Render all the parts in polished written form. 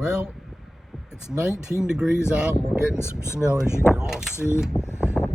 Well, it's 19 degrees out and we're getting some snow, as you can all see.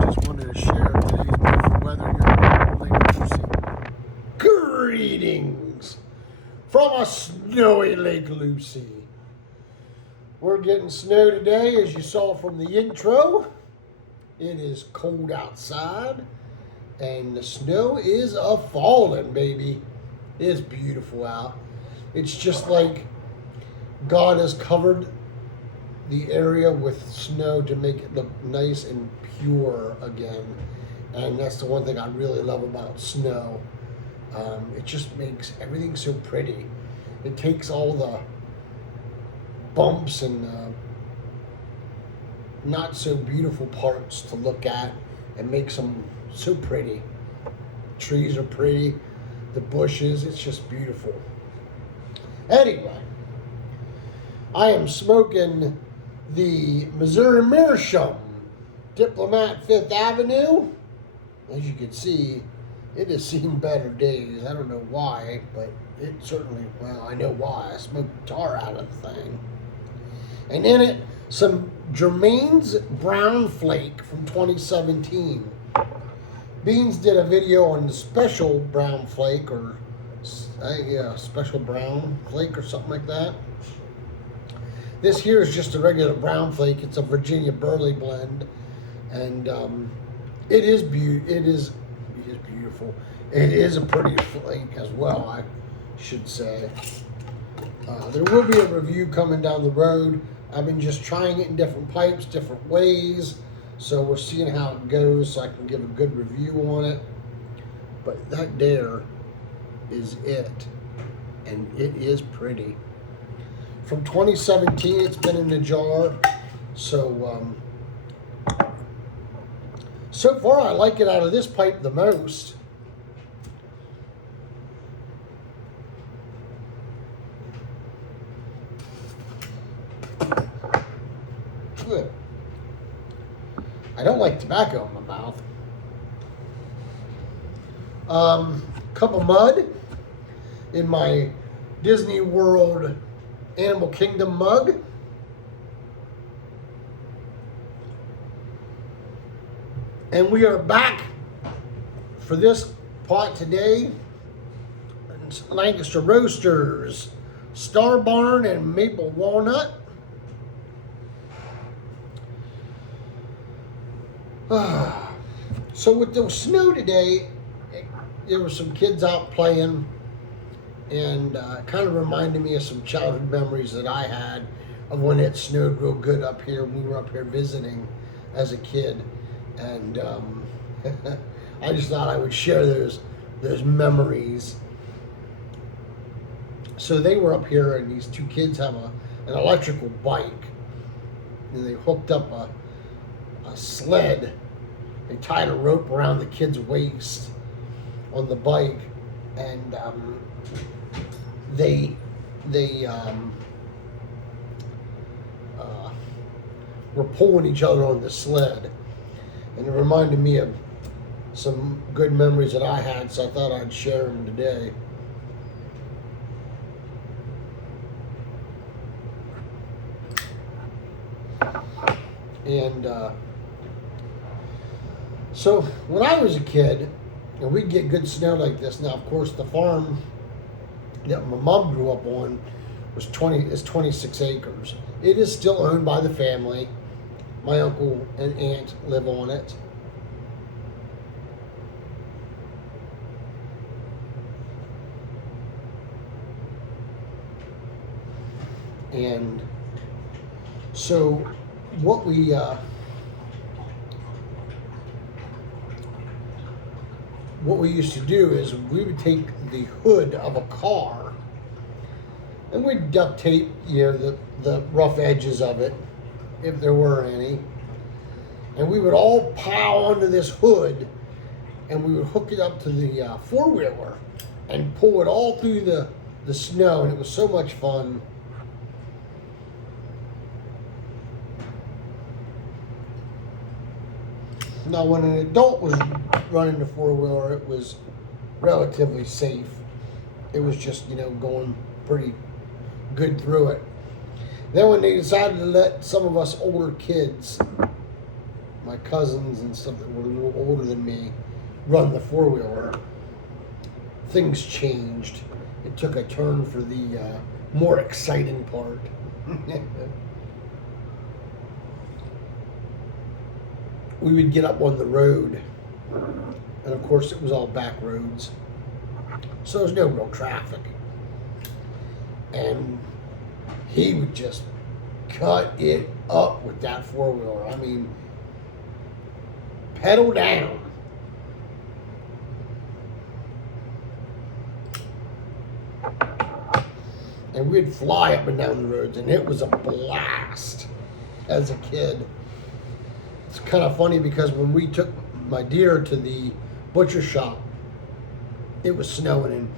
Just wanted to share today's beautiful weather here in Lake Lucy. Greetings from a snowy Lake Lucy. We're getting snow today, as you saw from the intro. It is cold outside and the snow is a-falling, baby. It's beautiful out. It's just like God has covered the area with snow to make it look nice and pure again. And that's the one thing I really love about snow. It just makes everything so pretty. It takes all the bumps and not so beautiful parts to look at and makes them so pretty. Trees are pretty, the bushes, it's just beautiful. Anyway, I am smoking the Missouri Meerschaum Diplomat 5th Avenue. As you can see, it has seen better days. I don't know why, but it certainly, well, I know why. I smoked tar out of the thing. And in it, some Germain's Brown Flake from 2017. Beans did a video on the special brown flake, or special brown flake or something like that. This here is just a regular brown flake. It's a Virginia Burley blend, and it is beautiful. It is a pretty flake as well, I should say. There will be a review coming down the road. I've been just trying it in different pipes, different ways, so we're seeing how it goes so I can give a good review on it. But that there is it, and it is pretty. From 2017, it's been in the jar, so so far I like it out of this pipe the most. Good. I don't like tobacco in my mouth. Cup of mud in my Disney World Animal Kingdom mug. And we are back for this pot today. Lancaster Roasters, Star Barn and Maple Walnut. So with the snow today, there were some kids out playing, and it kind of reminded me of some childhood memories that I had of when it snowed real good up here. We were up here visiting as a kid, and I just thought I would share those memories. So they were up here, and these two kids have an electrical bike, and they hooked up a sled. They tied a rope around the kid's waist on the bike, and they were pulling each other on the sled, and it reminded me of some good memories that I had, so I thought I'd share them today. And so when I was a kid, and we'd get good snow like this. Now, of course, the farm that my mom grew up on is 26 acres. It is still owned by the family. My uncle and aunt live on it. And so what we used to do is we would take the hood of a car and we'd duct tape, the rough edges of it, if there were any, and we would all pile onto this hood, and we would hook it up to the four-wheeler and pull it all through the snow, and it was so much fun. Now, when an adult was running the four-wheeler, it was relatively safe. It was just, going pretty good through it. Then when they decided to let some of us older kids, my cousins and stuff that were a little older than me, run the four-wheeler, things changed. It took a turn for the more exciting part. We would get up on the road, and of course it was all back roads, so there's no real traffic. And he would just cut it up with that four-wheeler. I mean, pedal down. And we'd fly up and down the roads, and it was a blast as a kid. It's kind of funny because when we took my deer to the butcher shop, it was snowing, and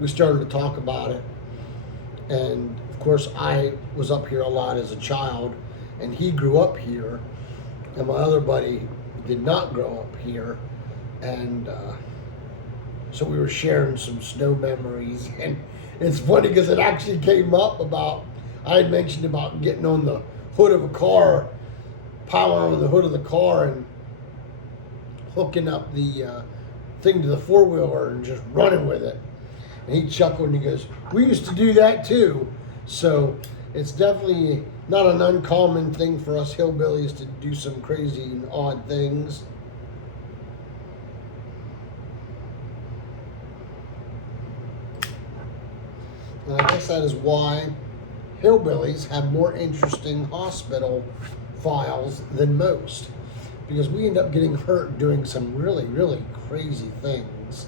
we started to talk about it. And of course, I was up here a lot as a child, and he grew up here, and my other buddy did not grow up here. And so we were sharing some snow memories, and it's funny because it actually came up about, I had mentioned about getting on the hood of a car, piling on the hood of the car and hooking up the thing to the four-wheeler and just running with it. And he chuckled and he goes, we used to do that too. So it's definitely not an uncommon thing for us hillbillies to do some crazy and odd things. And I guess that is why hillbillies have more interesting hospital files than most, because we end up getting hurt doing some really, really crazy things.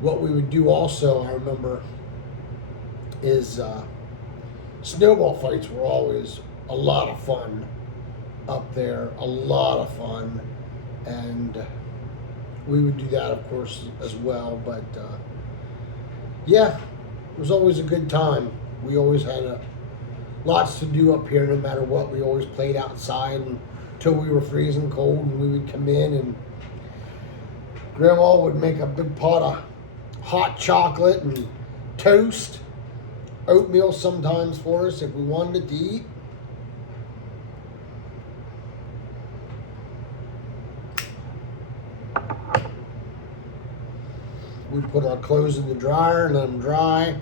What we would do also, I remember, is snowball fights were always a lot of fun up there, a lot of fun. And we would do that, of course, as well. But yeah, it was always a good time. We always had lots to do up here no matter what. We always played outside until we were freezing cold, and we would come in and Grandma would make a big pot of hot chocolate and toast, oatmeal sometimes for us if we wanted to eat. We'd put our clothes in the dryer and let them dry.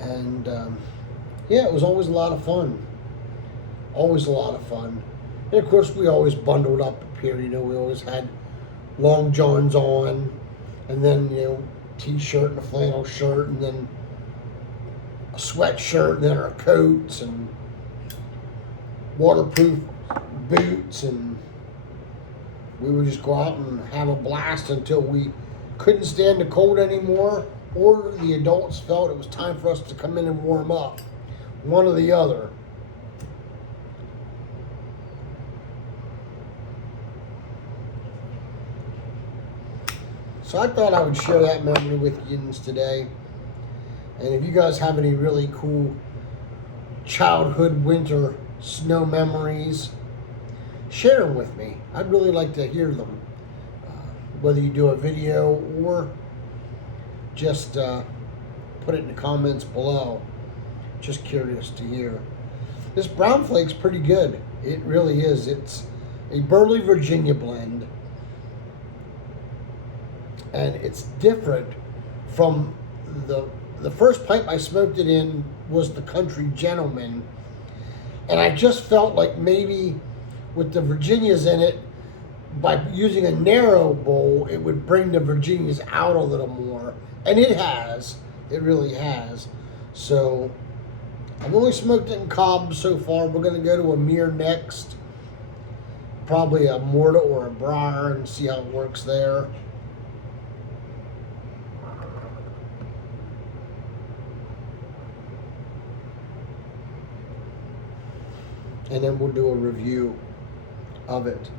And yeah, it was always a lot of fun. Always a lot of fun. And of course, we always bundled up here. You know, we always had long johns on, and then, you know, t-shirt and a flannel shirt, and then a sweatshirt, and then our coats and waterproof boots, and we would just go out and have a blast until we couldn't stand the cold anymore, or the adults felt it was time for us to come in and warm up. One or the other. So I thought I would share that memory with you today. And if you guys have any really cool childhood winter snow memories, share them with me. I'd really like to hear them. Whether you do a video or just put it in the comments below. Just curious to hear. This brown flake's pretty good. It really is. It's a Burley, Virginia blend. And it's different from the first pipe I smoked it in was the Country Gentleman. And I just felt like maybe with the Virginias in it, by using a narrow bowl, it would bring the Virginias out a little more. And it has. It really has. So I've only smoked it in Cobb so far. We're going to go to a Mere next. Probably a Morta or a Briar and see how it works there. And then we'll do a review of it.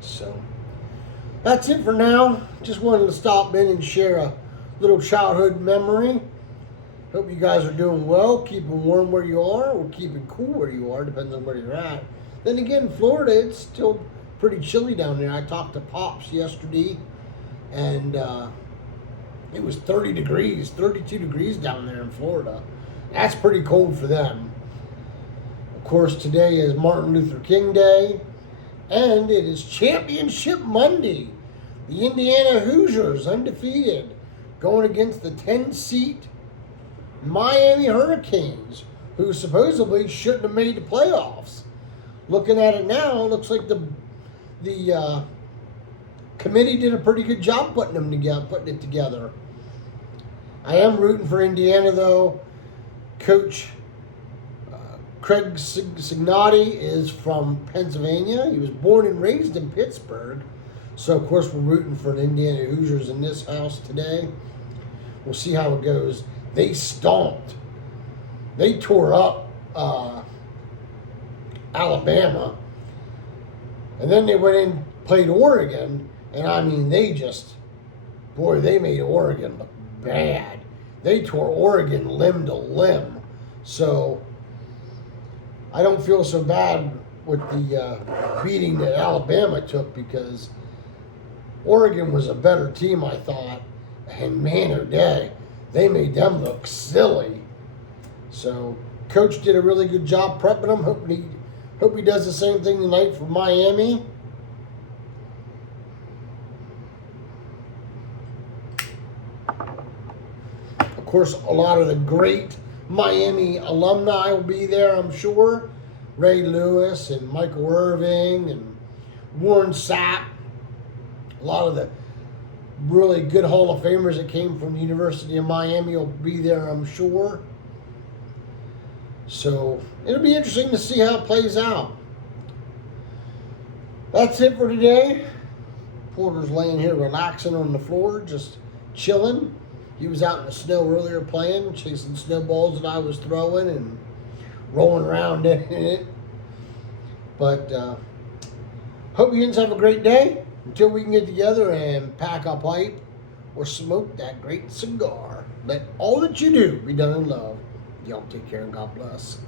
So that's it for now. Just wanted to stop in and share a little childhood memory. Hope you guys are doing well, keeping warm where you are, or keeping cool where you are, depends on where you're at. Then again, Florida, it's still pretty chilly down there. I talked to Pops yesterday, and it was 30 degrees, 32 degrees down there in Florida. That's pretty cold for them. Of course, today is Martin Luther King Day, and it is Championship Monday. The Indiana Hoosiers, undefeated, going against the 10-seat Miami Hurricanes, who supposedly shouldn't have made the playoffs. Looking at it now, it looks like the committee did a pretty good job putting it together. I am rooting for Indiana, though. Coach Craig Signotti is from Pennsylvania. He was born and raised in Pittsburgh. So, of course, we're rooting for the Indiana Hoosiers in this house today. We'll see how it goes. They stomped. They tore up Alabama. And then they went in and played Oregon. And, I mean, they made Oregon look bad. They tore Oregon limb to limb. So, I don't feel so bad with the beating that Alabama took, because Oregon was a better team, I thought. And man, oh day, they made them look silly. So, Coach did a really good job prepping them. Hope he does the same thing tonight for Miami. Of course, a lot of the great Miami alumni will be there, I'm sure. Ray Lewis and Michael Irving and Warren Sapp. A lot of the really good Hall of Famers that came from the University of Miami will be there, I'm sure. So it'll be interesting to see how it plays out. That's it for today. Porter's laying here relaxing on the floor, just chilling. He was out in the snow earlier playing, chasing snowballs that I was throwing and rolling around in it. But hope you guys have a great day until we can get together and pack a pipe or smoke that great cigar. Let all that you do be done in love. Y'all take care and God bless.